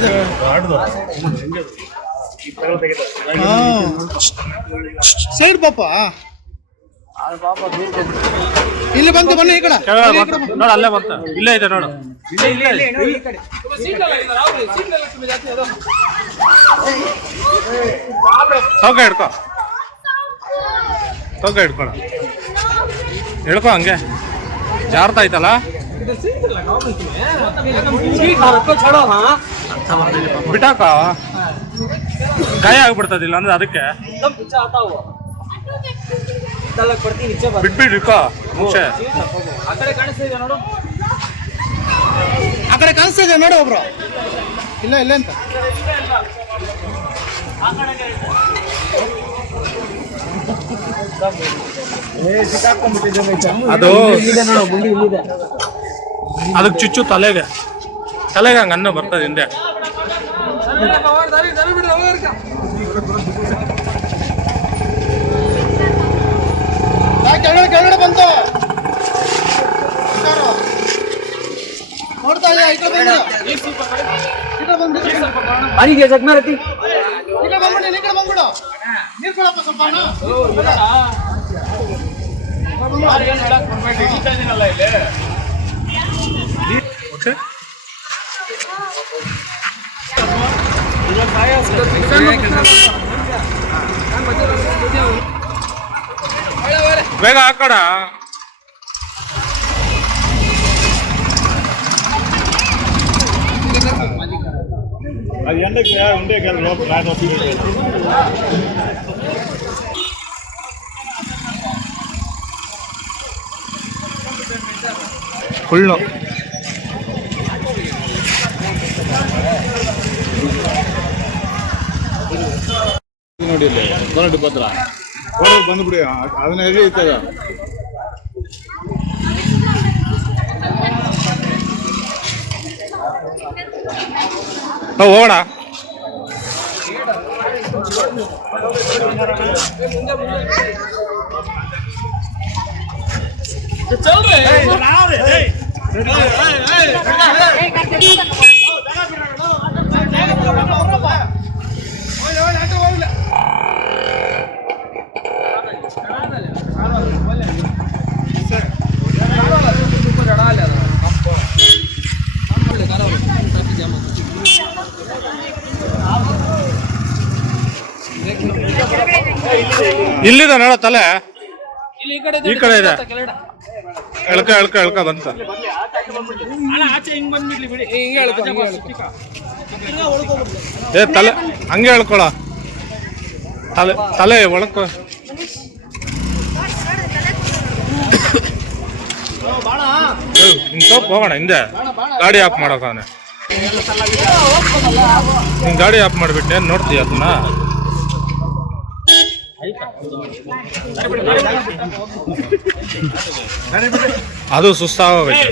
ಇದೆ. ಸೈಡ್ ಪಾಪ ಇಲ್ಲಿ ಬಂತು, ಬನ್ನಿ ಈ ಕಡೆ ನೋಡು, ಅಲ್ಲೇ ಬಂತ, ಇಲ್ಲೇ ಇದೆ ನೋಡು. ತೋಕ ಹಿಡ್ಕೊ, ತೋಕ ಹಿಡ್ಕೊಳ, ಹಿಡ್ಕೊ, ಹಂಗೆ ಜಾರ್ತಾ ಐತಲ್ಲ. ಬಿಟ್ಟಾಕ ಗಾಯ ಆಗ್ಬಿಡ್ತದಿಲ್ಲ ಅಂದ್ರೆ ಅದಕ್ಕೆ ಬಿಟ್ಬಿಡ್ರಿಕೋ ಮುಂಚೆ. ಆ ಕಡೆ ಕಾಣಿಸ್ತಾ ಇದೆ ನೋಡು ಒಬ್ರು. ಇಲ್ಲ ಇಲ್ಲ ಅಂತ ಅದು ಅದಕ್ಕೆ ಚುಚ್ಚು ತಲೆಗೆ ಹಂಗ ಅನ್ನ ಬರ್ತದೆ ಹಿಂದೆ. ಕೆಳಗಡೆ ಬಂತು, ನೋಡ್ತಾ ಇಲ್ಲ. ಈ ಕಡೆ ಬಂದ್ಬಿಡು, ನೀರ್ ಕೊಡಪ್ಪ ಸ್ವಲ್ಪ. ಬೇಗ ಹಾಕೋಣ. అది ఎండకి ఉండే కదా లోపల ಫುಲ್ಲು ನೋಡಿ ಇಲ್ಲಿ ಕೊರಡು ಭದ್ರ ಹೊರಗೆ ಬಂದ್ಬಿಡಿ, ಅದನ್ನ ಹೇಗೆ ಇರ್ತದ. ಹೋಗೋಣ. ಇಲ್ಲಿದೆ ನೋಡ ತಲೆ, ಈ ಕಡೆ ಇದೆ. ಎಳ್ಕ ಬಂತ. ಏ ತಲೆ ಹಂಗೆ ಹೇಳ್ಕೊಳ, ತಲೆ ಒಳಕ. ಸ್ವಲ್ಪ ಹೋಗೋಣ ಹಿಂದೆ, ಗಾಡಿ ಆಫ್ ಮಾಡೋಕ. ನೀನ್ ಗಾಡಿ ಆಫ್ ಮಾಡಿಬಿಟ್ಟೆ, ನೋಡ್ತೀಯ ಅದನ್ನ. ಅದು ಸುಸ್ತಾಗೋಗೈತೆ.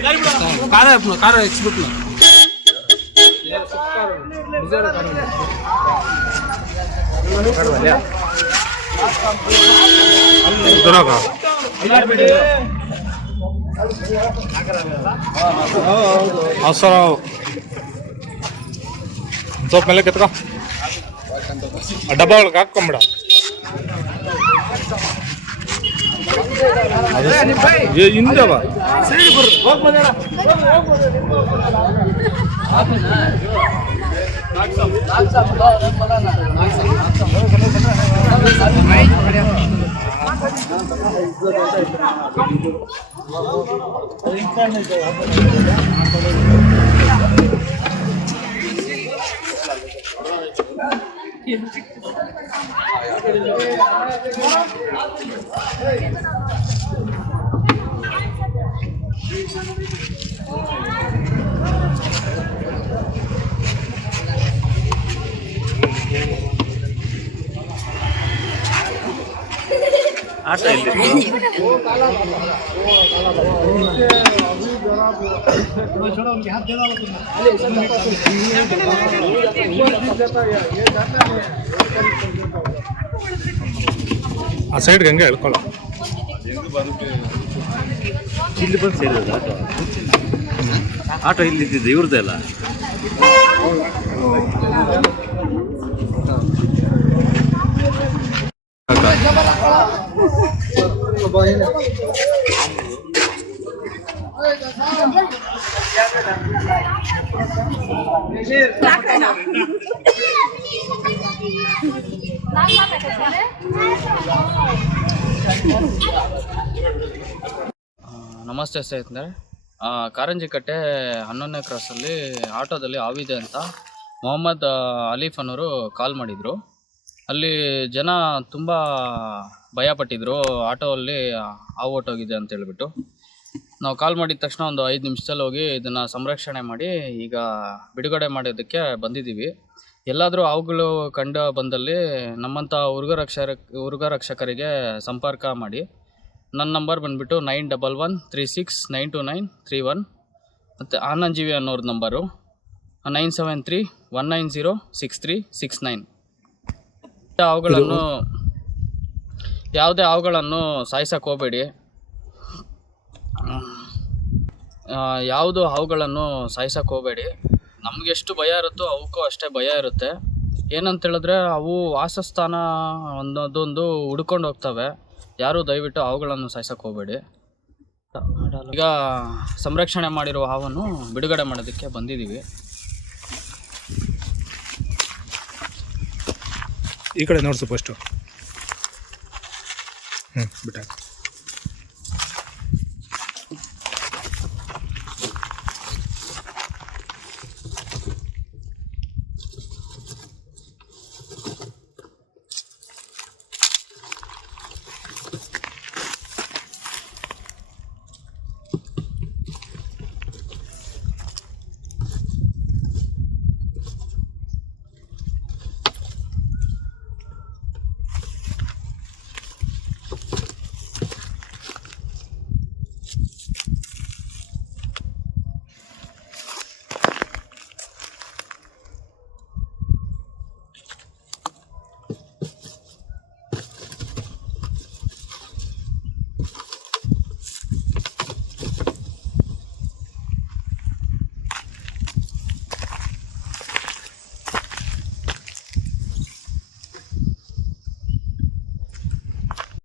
ಅವಸರ ಸ್ವಲ್ಪ ಮೇಲೆ ಕೆತ್ಕೊ, ಡಬ್ಬ ಒಳಗೆ ಹಾಕೊಂಬಿಡ. ಹಿಂದೆ ಬಾ. ಆಟ ಇಲ್ಲಿ ಆ ಸೈಡ್ಗೆ ಹಂಗೆ ಹೇಳ್ಕೊಳ್ಳ. ಇಲ್ಲಿ ಬಂದು ಸೇರಿದ ಆಟೋ ಇಲ್ಲಿ ಇದ್ದಿದ್ದು ಇವ್ರದ್ದೆಲ್ಲ. ನಮಸ್ತೆ ಸ್ನೇಹಿತರೆ, ಕಾರಂಜಿಕಟ್ಟೆ 11ನೇ ಕ್ರಾಸಲ್ಲಿ ಆಟೋದಲ್ಲಿ ಹಾವಿದೆ ಅಂತ ಮೊಹಮ್ಮದ್ ಅಲೀಫ್ ಅನ್ನೋರು ಕಾಲ್ ಮಾಡಿದರು. ಅಲ್ಲಿ ಜನ ತುಂಬ ಭಯಪಟ್ಟಿದ್ರು, ಆಟೋಲ್ಲಿ ಹಾವು ಹೊಟ್ಟೋಗಿದೆ ಅಂತ ಹೇಳ್ಬಿಟ್ಟು. ನಾವು ಕಾಲ್ ಮಾಡಿದ ತಕ್ಷಣ ಒಂದು 5 ನಿಮಿಷದಲ್ಲಿ ಹೋಗಿ ಇದನ್ನು ಸಂರಕ್ಷಣೆ ಮಾಡಿ ಈಗ ಬಿಡುಗಡೆ ಮಾಡೋದಕ್ಕೆ ಬಂದಿದ್ದೀವಿ. ಎಲ್ಲಾದರೂ ಹಾವುಗಳು ಕಂಡು ಬಂದಲ್ಲಿ ನಮ್ಮಂಥ ಉರ್ಗ ರಕ್ಷಕರಿಗೆ ಸಂಪರ್ಕ ಮಾಡಿ. ನನ್ನ ನಂಬರ್ ಬಂದುಬಿಟ್ಟು 9113692931 ಮತ್ತು ಆನಂದ್ ಅನ್ನೋರ ನಂಬರು 9731906369. ಯಾವುದೇ ಹಾವುಗಳನ್ನು ಸಾಯಿಸೋಕೆ ಹೋಗಬೇಡಿ. ನಮಗೆಷ್ಟು ಭಯ ಇರುತ್ತೋ ಅವಕ್ಕೂ ಅಷ್ಟೇ ಭಯ ಇರುತ್ತೆ. ಏನಂತೇಳಿದ್ರೆ ಅವು ವಾಸಸ್ಥಾನ ಒಂದೊಂದು ಹುಡ್ಕೊಂಡು ಹೋಗ್ತವೆ. ಯಾರೂ ದಯವಿಟ್ಟು ಹಾವುಗಳನ್ನು ಸಾಯಿಸೋಕೆ ಹೋಗಬೇಡಿ. ಈಗ ಸಂರಕ್ಷಣೆ ಮಾಡಿರುವ ಹಾವನ್ನು ಬಿಡುಗಡೆ ಮಾಡೋದಕ್ಕೆ ಬಂದಿದ್ದೀವಿ. ಈ ಕಡೆ ನೋಡ್ಸು ಫಸ್ಟು. ಬಿಟ್ಟ